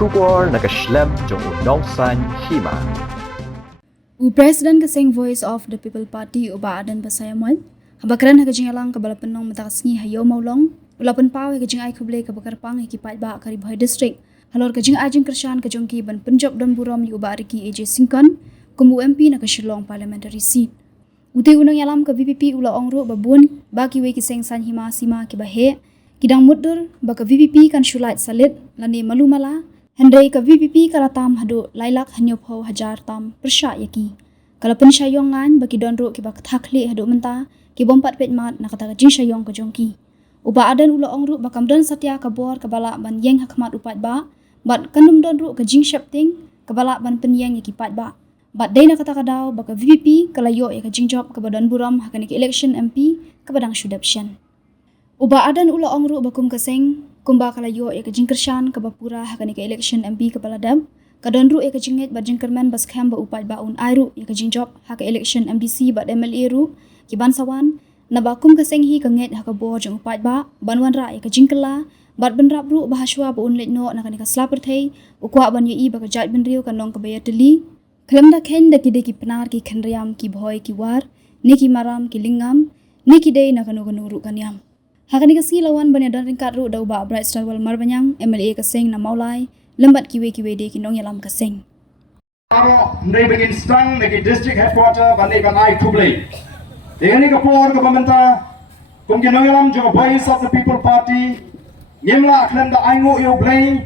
Shukor nakashlem jong unongsan hima. President kasing Voice of the People Party uba adan basayaman habakran hagajing alang kabala penong matakasngi hayo maulong ulapan paw hagajing ay kuble kabakarpang hikipat ba karibhoy district halor kajing ajing kershan kajongki ban Punjab dan buram yu uba ariki AJ Singkan kumu MP nakashilong parliamentary seat uti unang yalam ke VPP ula ongro babun baki we kiseng san hima sima kibahe kidang mudur baka VPP kan shulait salit lani malumala Hendai ka VPP kalatam hadu lailak hanyop ho hajar tam persya yaki. Kalau pensyayongan bagi donro ki bak thakli hadu menta ki bompat petmat nakata ka jing syayong ka jongki. Uba adan ula ongru bakam don satya kabor kabala ban yeng hakmat upat ba bat kanum donro ka jing syapting kabala ban penyeng yaki pat ba. Bat dai nakata ka daw baka VPP kalayo ya ka jing job ka badan buram hakani ki election MP ka badang shudapsyan. Uba adan ula ongru bakum kaseng kumba kalayo ya kajing kershan ka bapura hakani ka election MP ka baladam kadonru ya kajinget bajing kerman bas kham ba upat baun airu ya kajing job haka election MBC bad MLA ru ki bansawan na bakum kaseng hi kanget haka bo jong upat ba banwan ra ya kajing kala bad benrap ru bahaswa ba un letno nakani ka slaper thei ukwa ban yi ba ka jat ben riu kanong ka bayat deli klemda khen da ki de ki penar ki khenriam ki bhoy ki war niki maram ki lingam niki dei na kanu kanu ru kanyam Hakani kasi lawan banyak dan ringkat ru dau ba Bright Star wal marbanyang MLA kaseng na maulai lembat kiwe de kinong yalam kaseng. Aro ndai begin stang negi district headquarter bandai banai kublai. Dengan ni kapor ke pemerintah kum kinong yalam jo Voice of the People Party nyemla aklan da aingo yo blai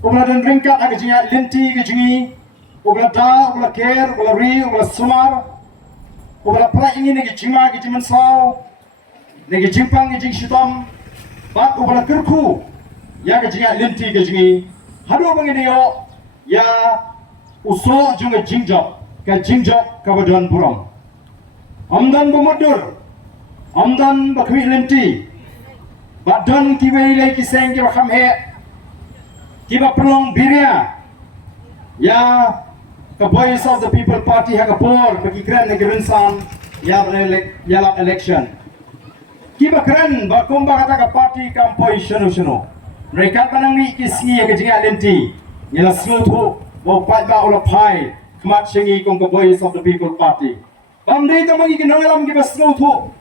ubla dan ringkat aga jinya linti ke jingi ubla da ubla ker ubla ri ubla sumar ubla pra ingin negi jima ke jiman saw negi jimpang negi shitom bat ubala kerku ya ke jinga linti ke jingi hadu bangini yo ya uso junga jingjo ka badan buram amdan bumudur amdan bakwi linti badan kiwe ile kiseng ki bakam he kiba pelong biria ya ka Voice of the People Party ha ka por bagi kran negi rinsan ya election Kiba keren bakumba kata ka party kampoi shano. Mereka tanang ni kisi ya kejinga lenti. Nyala sloto bo pat ba ula pai kmat shengi kong ka Voice of the People Party. Bamdei ta mangi kinongalam kiba sloto.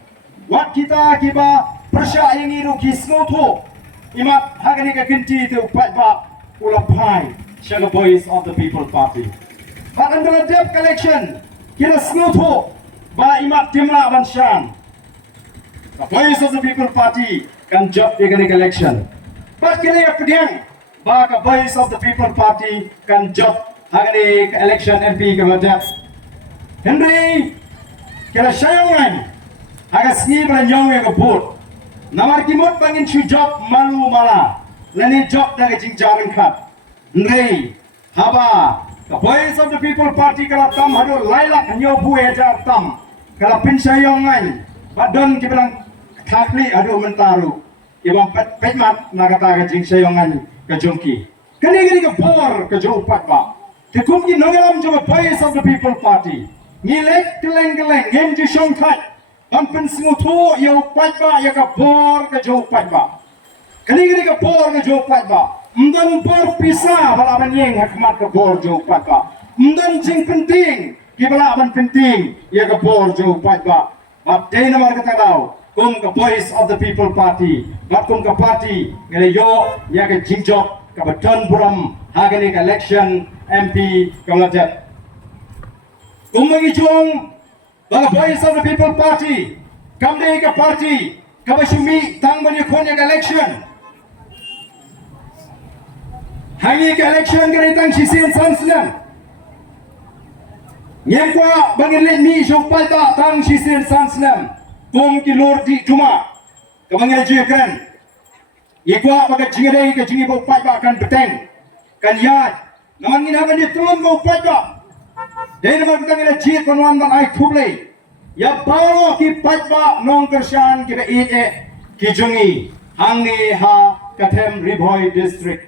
Wat kita kiba persya yang iru ki sloto. Imat hagani ka kinti tu pat ba ula pai shanga Voice of the People Party. But under the debt collection kira sloto ba imat timla banshan. The Voice of the People Party can job the election. But kini apdiang baka Voice of the People Party can job hagani election MP kepada Henry kira sayongan agas ni beranyong yang kebut. Namar kimut bangin chu job malu mala. Lani job dari jingjaran kat. Henry haba the Voice of the People Party kalau tam hadu lailak hanyo buaya jar tam kalau pinsayongan badon kibelang Thakli adu mentaru ibang petmat nakata ka jing sayongan ka jongki kani ka bor ka jo upat ba tikum gi nongalam jo Voice of the People Party ngilek keleng ngem ji shong khat ampen smutu yo upat ba ya ka bor ka jo upat ba kani ka bor ka jo upat ba mdan bor pisa bala ban yeng hakmat ka bor jo upat ba mdan jing penting ki bala ban penting ya ka bor jo upat ba dei namar kata daw kum ka Voice of the People Party kum ka party ngale yo ya ka jingjok ka badan buram hagani ka election MP kamlajat kum mangi jong ba Voice of the People Party kamde ka party ka basumi tang mani khonya ka election hangi ka election gani tang sisin sanslam nyemkwa bangin ni shopalta tang sisin sanslam kum ki lor di cuma kabangil juikan ikwa baga jingere ke jingi bo pat ba kan beteng kan yad naman ngina kan di tulun bo pat ba dei naman kita ngila jit konwan bang ai kuble ya bawo ki pat ba nong kershan ki be ki jungi hangi ha kathem ribhoi district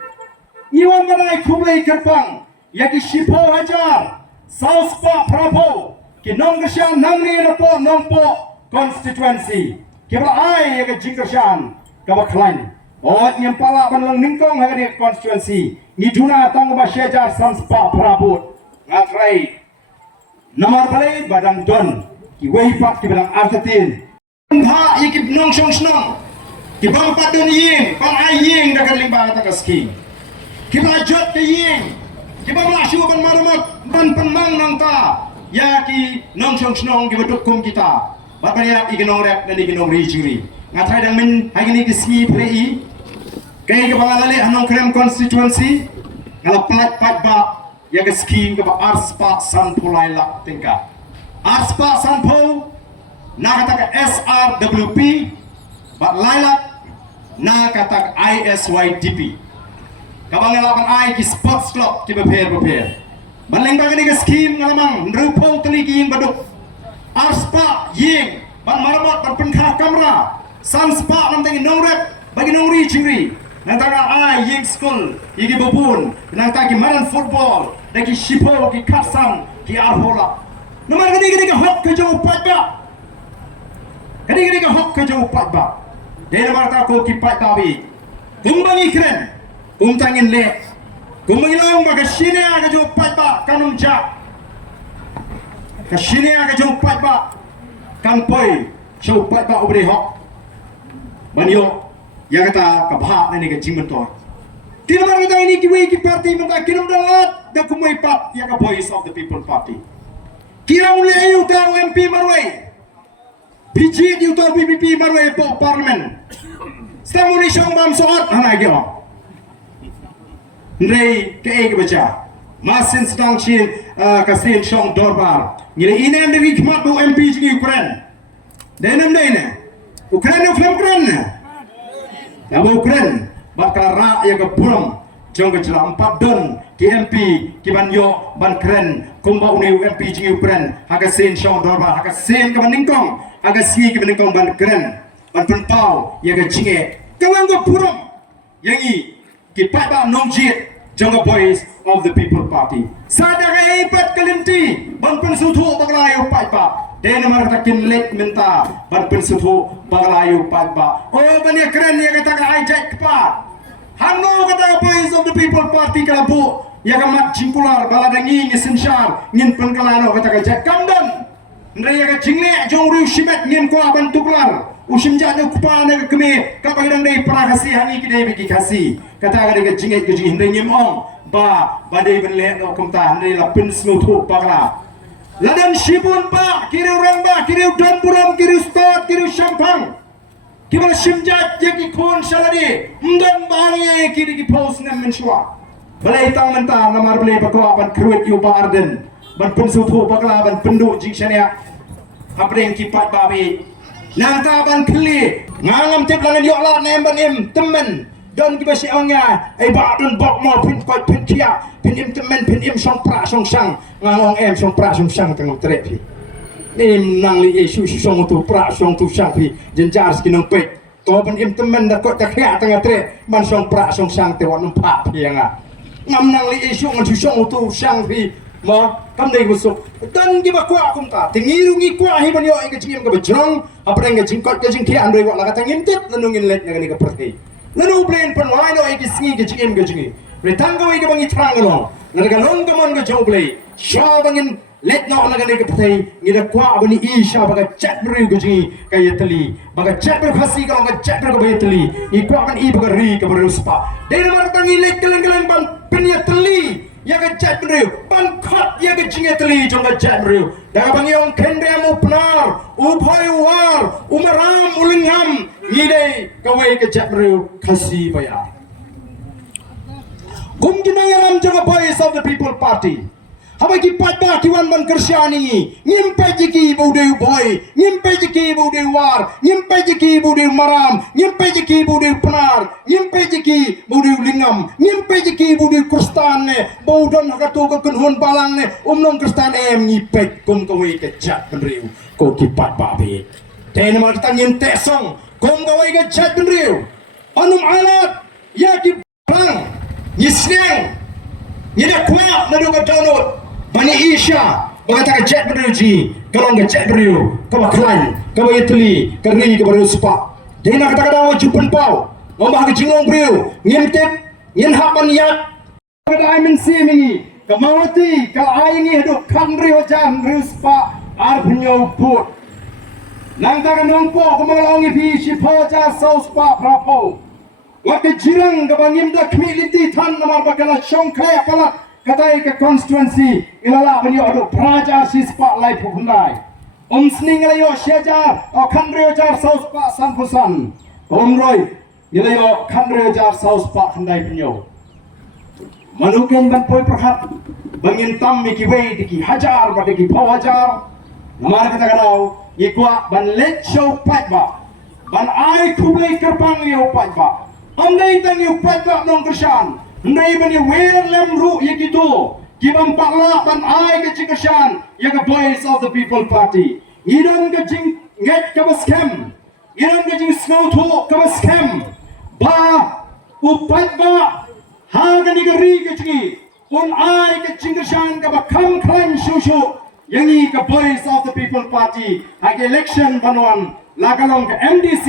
iwan bang ai kuble kerpang ya ki shipo hajar south pa prapo ki nong kershan nangni rapo nong po constituency kibla ai ya jingkershan kawa klein nyempala banlang ningkong hari constituency. Ni duna tang ba syajar sanspa prabut. Ngatrai. Nomor balai badang don. Ki wahipak ki badang artatin. Bha ikip nong song snong. Ki bang padun ying, bang aying dakan limba ta kaski. Ki bajot ke ying. Ki bang lasu ban marmot ban penmang nang ta. Ya ki nong song snong ki baduk kum kita. Bat banyak ikinong rap dan ikinong rijuri. Ngatrai dang min hari ni kismi prei. Kaya ke bangalali anong krem constituency. Kalau pelat pat ba ya ke skim ke ba arspa sanpulai lak tingkat. Arspa sanpo na kata ke SRWP ba lailak na kata ke ISYDP. Kabangalapan ai ki sports club ki prepare. Baling bagani ke skim ngalamang nrupol teligi ing baduk. Arspa ying ban marmot ban penkah kamera. Sanspa nam tengi nongrep bagi nongri cingri. Nang taga ai ying school igi bobun nang tagi maran football dagi shipo ki kapsam ki arhola. Nomor gini hok ke jauh patba. Gini hok ke jauh patba. Dia nomor ta ko ki patba bi. Kumbangi keren. Kumtangin le. Kumbangi long baga sini aga jauh patba kanum ja. Ka sini aga jauh patba kan poi jauh patba ubri hok. Banyo ya kata kabha nani ke jingmentor. Tinamar kita ini kiwi ki parti menta kinum dalat da kumai pat ya ka voice of the people party. Kira ule ayu ta MP marwai. BG di utar BBP marwai po parlimen. Stamuni syong bam soat hana gyo. Ndrei ke baca. Masin sedang chin kasin syong dorbar. Ngile inen dari khmat bu MP jingi Ukraine. Denam dene. Ukraine film Ukraine. Ya Ukraine bakal ra ya ke puram jong ke jelam 4 don ki MP ki banyo ban kren kumba uni MP jingi Ukraine haga sen syong dorba haga sen ke baningkong haga si ke baningkong ban kren ban penpau ya ke jingi kalang ke puram yangi ki pada nongjit jong ke voice of the people party sadar ipat kelinti ban pensutu baglayo paipa. Dia nama kata kinlek minta ban pensutu baglayu patba. Oh bani keren ya kata ajak kepat. Hano kata voice of the people party kalabu ya kamat jingkular baladangi ni sensyar ngin penkalano kata ajak kamdan. Ndre ya jingle jong ru shimet ngin ko ban tuklar. Usim janu kupana ke keme kata hidang dei prakasi hangi kidai bagi kasi. Kata ada ke jinget ke jing ndre ngim ong ba badai benle no kumta ndre la pensutu bagla. Ladan shibun ba, kiri orang ba, kiri dan buram, kiri start, kiri syampang. Kibal simjat jeki kon saladi, mdan bahaya kiri ki pos nem mensua. Balai tang mentah ngamar balai bakwa ban kruit yu ba arden, ban pensutu bakla ban pendu jing syania. Apreng kipat babi. Nang ta ban kli, ngangam tip langan yok la nem ban im temen. Dan kita siangnya, ba dan bok mo pin koi pin kia, pin im temen pin im song pra song sang, ngangong em song pra song sang tengok trepi. Nim nang li isu song tu pra song tu sang pi, jenjar skinong pek. To pin im temen dak kok tak kia tengah tre, man song pra song sang te wan empat pianga. Ngam nang li isu ngan song tu sang pi, mo kam dei busuk. Dan kita kuat kum ta, tingirungi kuat hi ban yo ing ke jing ke bejong, apa ing ke jingkot ke jing kia andoi wak la kata ngintip lenungin let ngani ke perti. Lalu plan penwai no iki singi ke jingim ke jingi. Retanggo iki bangi trangalo. Naga long gamon ke joble. Sha bangin let no naga ne ke ptai ngira kwa abani isha baga chat bru ke jingi kaya teli. Baga chat bru khasi ka baga chat bru ke baga teli. I kwa ban I baga ri ke baru spa. Dei mar tangi let keleng-keleng ban penya teli. Ya ke chat bru ban khot ya ke jingi teli jong ke chat bru. Daga bangi ong kendem upnar, uphoi war, umaram ulingham. Ngidai kawai ke jabru kasi bayar. Kum kinangalam jaga voice of the people party. Habai ki patba kiwan ban kersyani. Nyimpai jiki budeu boy, nyimpai jiki budeu war, nyimpai jiki budeu maram, nyimpai jiki budeu penar, nyimpai jiki budeu lingam, nyimpai jiki budeu kristan ne, baudon hakatu ke kunhun balang ne, umnong kristan nyipek kum kawai ke jabru ko ki patba be. Tena mar tangin tesong kom gawai ke chat benriu anum alat ya ki bang nyisneng nyeda kuat nadu ke download bani isya bagata ke chat benriu ji kalong ke chat benriu ka baklan ka bayetli ka ri ka baru spa dena kata kata wajib penpau ngomong ke jinglong priu ngintip ngin hapan yak kedai mensi mingi kemawati kalau aingi hidup kandri hojam rispa ar penyo put nang takan nongpo kemalongi pi sipoja sauspa prapo waktu jirang kebangim dak militi tan namar bakala syongkai apala katai ke constituency ilala penyo hidup praja sispa lai pukundai sning layo syajar kandri hojar sauspa sanpusan omroi ilayo kandri hojar sauspa kandai penyo manukan ban poi perhat bangin tam miki wei diki hajar ba diki pau hajar namar kata kadau ikwa ban let show pat ba ban ai kublai kerpang yo pat ba andai tang yo pat ba nong kersan ndai ban yo wer lem ru yikitu kibam pakla ban ai ke cikashan ya ke voice of the people party idan ke jing nget ke scam idan ke jing snow to ke scam ba upat ba haga ni gari ke chingi un ai ke chingashan ka bakam khan shushu yangi ka voice of the people party hage election banwan lagalong ka MDC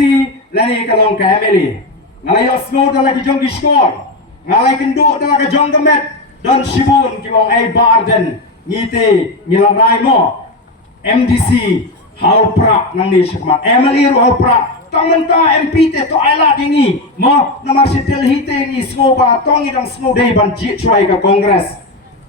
lani kalong ka MLA ngalay osno dala ki jong score ngalay kendu dala ka jong gamet dan shibun ki bang ai barden ngite ngilaray mo MDC haupra nang ni shikma MLA ro haupra Tangmenta MP te to ala dingi mo namar sitel hite ni smoba tongi dang smo dei ban ji chwai ka congress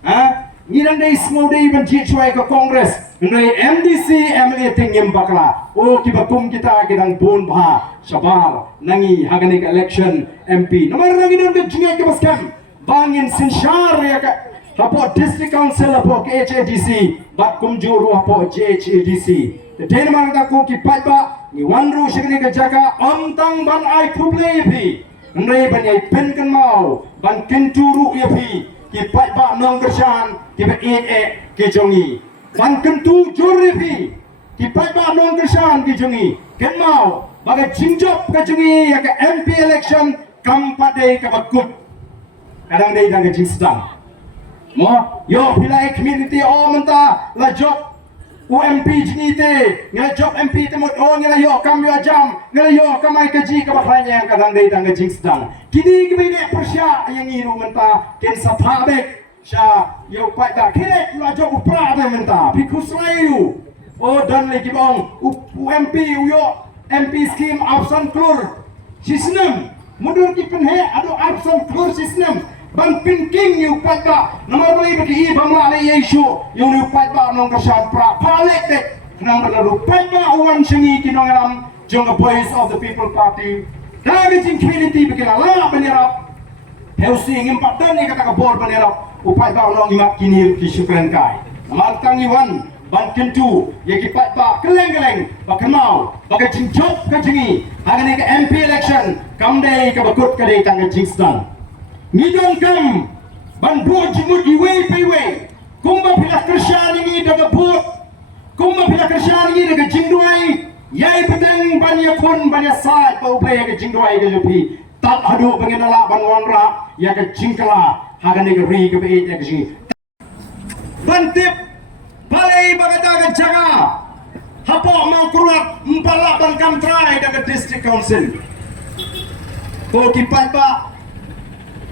ha ni dang dei smo dei ban ji chwai ka congress ngai MDC MLA tingim bakla o ki bakum kita kidang bon bha shabar nangi hagani ka election MP namar nangi dang ke jingai ke baskam bangin sinshar ya ka hapo district council hapo HADC bat kumjuru hapo JHADC the den mar ka ko ki patba ni wanru shigni ka jaka amtang ban ai kublei phi ngai ban ai pen kan mau ban kenturu ya phi ki pai ba nong kersan ki ba ki jongi ban kentu juri phi ki pai ba nong kersan ki jongi ken mau baga jingjop ka jongi ya ka MP election kam padai ka bakut kadang dei dang ka jing sedang mo yo pilai community o menta la job UMP jinite ngala job MP temut ngala yo kam yo jam ngala yo kamai kaji ka bakhanya yang kadang dei tang jing sedang kini kebine persya yang iru menta ken saphabek sya yo pai da kile la job upra da menta pikuslayu o dan lagi bang UMP yo MP scheme absen klur sistem mundur ki penhe adu absen klur sistem ban pinking you pai ba nomor boleh bagi bangla le yesu you ni pai ba nong kasan pra palek dek nang lalu pai ba uan singi kinong alam jong voice of the people party damaging community bagi la benerap heusi ngim patan ni kata ka bor benerap upai ba nong imak kini ki syukran kai nomor tangi wan ban kentu ye ki pai ba keleng-keleng ba kenau bagi jingjop ka jingi hagani ka MP election kamdei ka bakut ka dei tang jingstan Nidong kam ban buat jemut iwe piwe kumba pila kersyaan ini daga buat kumba pila kersyaan ini daga jingduai yai pedang ban yakun ban yasat bau pay ke jingduai ke jupi tat hadu pengenala ban wanra ya ke jingkala hagan ni ri ke beit ya ke sini bantip balai bagata ke jaga hapo mau kurat empala ban kamtrai daga district council ko kipat ba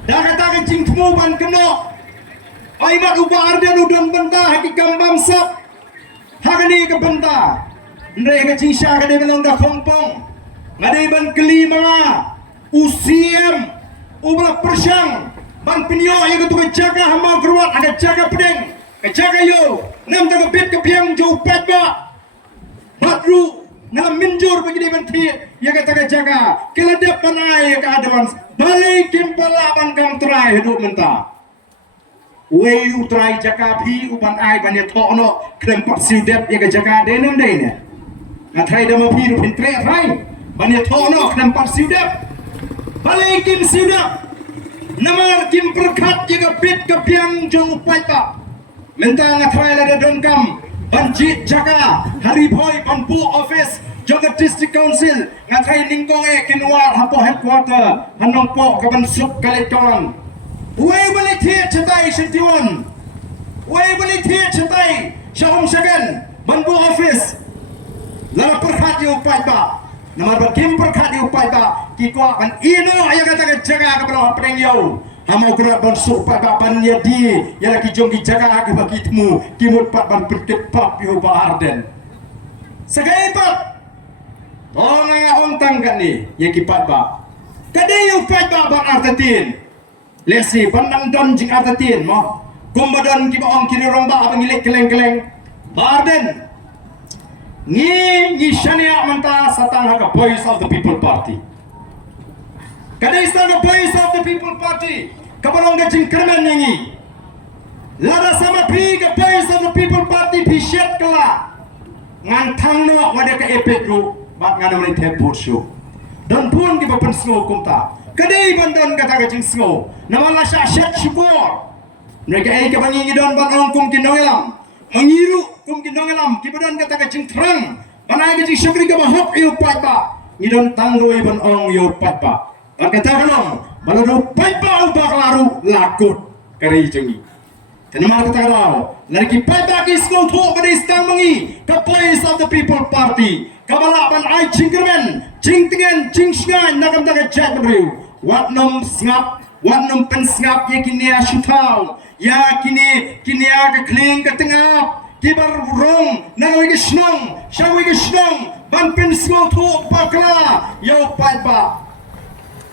dah kata kencing temu ban kena oi mak ubar dan udang bentah haki kambam sap hakani ke bentah ndai kencing sya kade belong dah kompong ngadai ban kelima usiam ubla persyang ban penyo yang ketu jaga hamba keruat ada jaga pedeng ke jaga yo nam tak bit ke piang jo pet ba badru nam minjur bagi ban thi ya kata jaga keladap panai ke advance balik kimpala ban kam trai hidup menta wei utrai jaka pi uban ai ban ya thono klem pat siudep ya jaka denem dene ngathai dama pi ru pintre thai ban ya thono klem pat siudep balik kim siudep namar kim perkhat ya bit ke piang jong paita menta ngathai la don kam ban jit jaka hari boy ban bu office Jaga District Council ngakai ninggong kinwar hapo headquarter hanong po kaban sup kaliton way balik here cetai sentiwan way balik here cetai syahum syagan banbu office lara perhat yo pai ba Nama bakim perkat di upai ba kikwa ban ino ayah kata jaga ke belakang pedang yau. Hama ukurat ban supai ba ban yadi ya lagi jong ki jaga ke bagi temu kimut pat ban perket pap yu ba arden. Segai pat. Tonga ong tangkan ni ya kipat ba. Kadai upai ba ban artetin. Lesi bandang don jing artetin mo. Kumbadan ki ba ong kini romba abang ilek keleng-keleng. Barden. Ni shania manta satang haka voice of the people party. Kada istana voice of the people party. Kabalong gajing kerman nyanyi. Lada sama pi ke voice of the people party pishet kala. Ngantang no wada ke epek ru mak ngana mani tepur syu. Don pun ki bapan snow kumta. Kada bandon kata gajing snow. Namala sya shet syukur. Mereka ke bangi don banong kum kinogelam. Mengiru kum kinongelam kibadan kata kacing terang banai kacing syukri ka bahok yu patba ngidon tanggoi ban ong yu patba kata kanong balado patba ubak laru lakut kari jengi tenamal kata kanong lagi patba ki sko tho badai stang mangi ka place of the people party kabala ban ai cingkermen cingtingen cingsngan nakam daga jat riu wat nom snap wat nom pen snap ye kini asyutau ya kini ya ke kling ke tengah kibar rong nawi ke snong shawi ke snong ban pen sngo thu pakla yo pai ba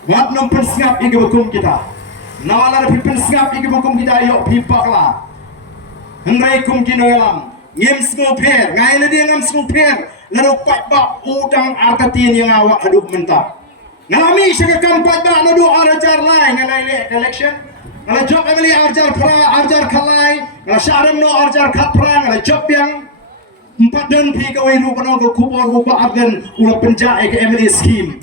wat nom pen snap ige bukum kita nawala pen snap ige bukum kita yo pi pakla hangrai kum kinolam ngem sngo pher ngai le dia ngam sngo pher lalu pai ba udang artatin yang awak aduk mentah ngami syaga kam pai ba nadu arajar lai ngai election Ngala job emily arjar pra arjar kalai ngala syaram no arjar kapra ngala job yang 4 dan pi ka wai rupa no ko kubor rupa arden ula penjai ke emily scheme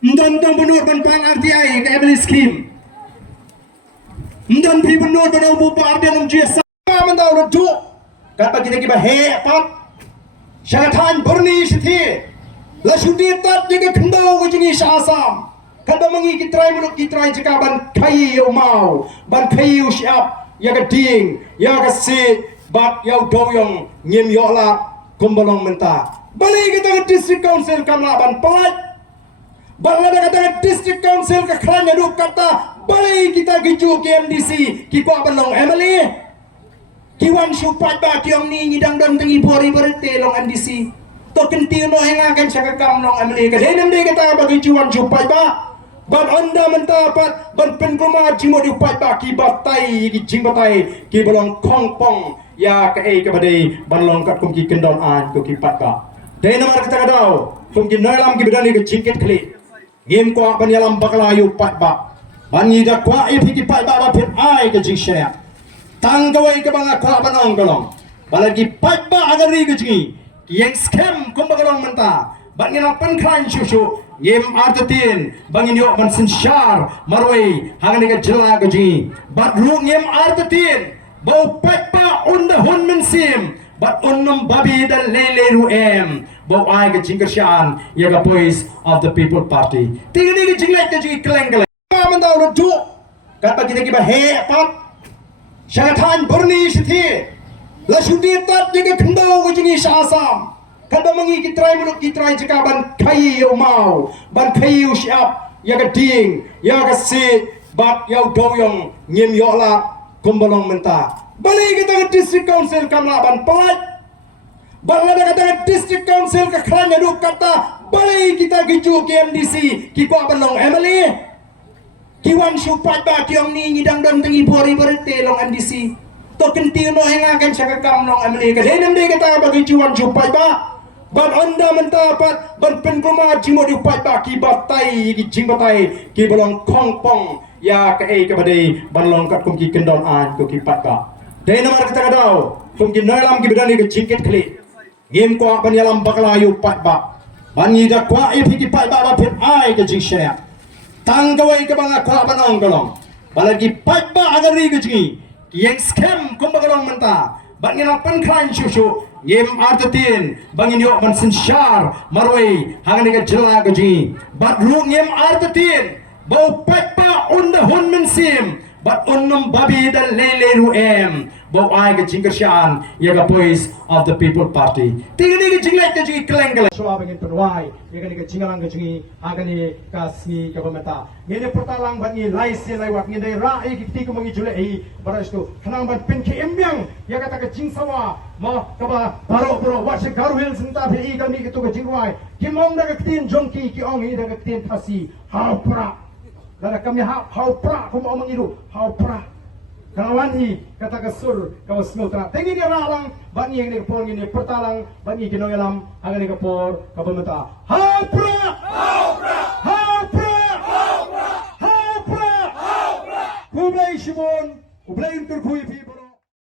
ndon dong benur ban pang RTI ke emily scheme ndon pi benur ban rupa arden jia sama mandau ro du kat bagi kita he pat syaratan berni sithi la shudi tat diga khandau ko jingi asam kada mangi kitrai muluk kitrai jika ban kai yo mau ban kai yo siap ya ka ding ya ka si bat ya doyong ngim yo la kumbalong menta bali kita district council kamla ban pelat bangla kata district council ka khranya du kata bali kita giju KMDC ki ko balong emily kiwan supat ba kiong ni ngidang dang tengi bori berte long MDC to kentino henga kan saka kam long emily ka denam de kita bagi kiwan supat ba ban anda mentapat ban pengroma jimo di upai ba ki batai ki jingbatai ki balong kongpong ya ka e ka badai ban long kat kum ki kendon an ko ki pat ba de namar kita kadau kum ki nalam ki bidani ki jingket kli ngem ko ban yalam bakala yu pat ba ban ni da kwa e ki pat ba ba phet ai ka jing shaya tang kawai ka banga kwa banong galong balagi pat ba agari ki jingi ki yang scam kum bagalong menta ban ni pan khan shushu ngem artatin bangin yo ban sinshar marwai hangani ka jela gaji bat ru ngem artatin bau patpa unda hun men sim bat unnum babi da lele ru em bau ai ka jingkershan ya ka voice of the people party tingni ka jinglai ka ji kleng kleng mandau ru du kat bagi kita he pat syaratan berni sithi la shudi tat diga khandau ko jingi asam kada mangi kitrai muluk kitrai jika ban kai yo mau ban kai yo siap ya ka ding ya ka si bat ya doyong ngim yo la kumbalong menta bali kita district council kamla ban pelat bangla kata district council ka khranya du kata bali kita giju KMDC ki ko balong emily kiwan supat ba kiong ni ngidang dang tengi bori berte long MDC to kentino henga kan saka kam long emily ka denam de kita bagi kiwan supat ba ban anda mentapat ban pengroma jimo di upai ba ki batai ki jingbatai ki balong kongpong ya ka e ka badai ban long kat kum ki kendon an ko ki pat ba de namar kita kadau kum ki nalam ki bidani ki jingket kli ngem ko ban yalam bakala yu pat ba ban ni da kwa e ki pat ba ba phet ai ka jing shaya tang kawai ka banga kwa banong galong balagi pat ba agari ki jingi ki yang scam kum bagalong menta ban ni pan kran shushu ngem artatin bangin yo ban sinshar marwai hangani ka jela gaji bat ru ngem artatin bau patpa unda hun men sim but unnum babi da lele ru em bo ai ga jingkashan ya ga boys of the people party tingani ga jinglai ka jingi klenggal so abangin penwai ya ga ni ga jingalang ga jingi agani kasni government ngene pertalang ban ni lai se lai wak ngene ra ai ki ko mangi jule ai baras to khanang ban pin ki embyang ya ga ta ga jingsawa ma ka ba baro wa se garu hil sinta phe i ga ni ki to ga jingwai kimong da ga tin jongki ki ong hi da ga tin thasi ha pra Dara kami hau pra kuma omong iru hau pra kawan hi kata kasur kawas nutra tengi ni ralang bani yang ni kapor ni pertalang bani kino yalam agar ni kapor kabamata hau pra hau pra hau pra hau pra hau pra hau pra kublai shimon kublai turkui people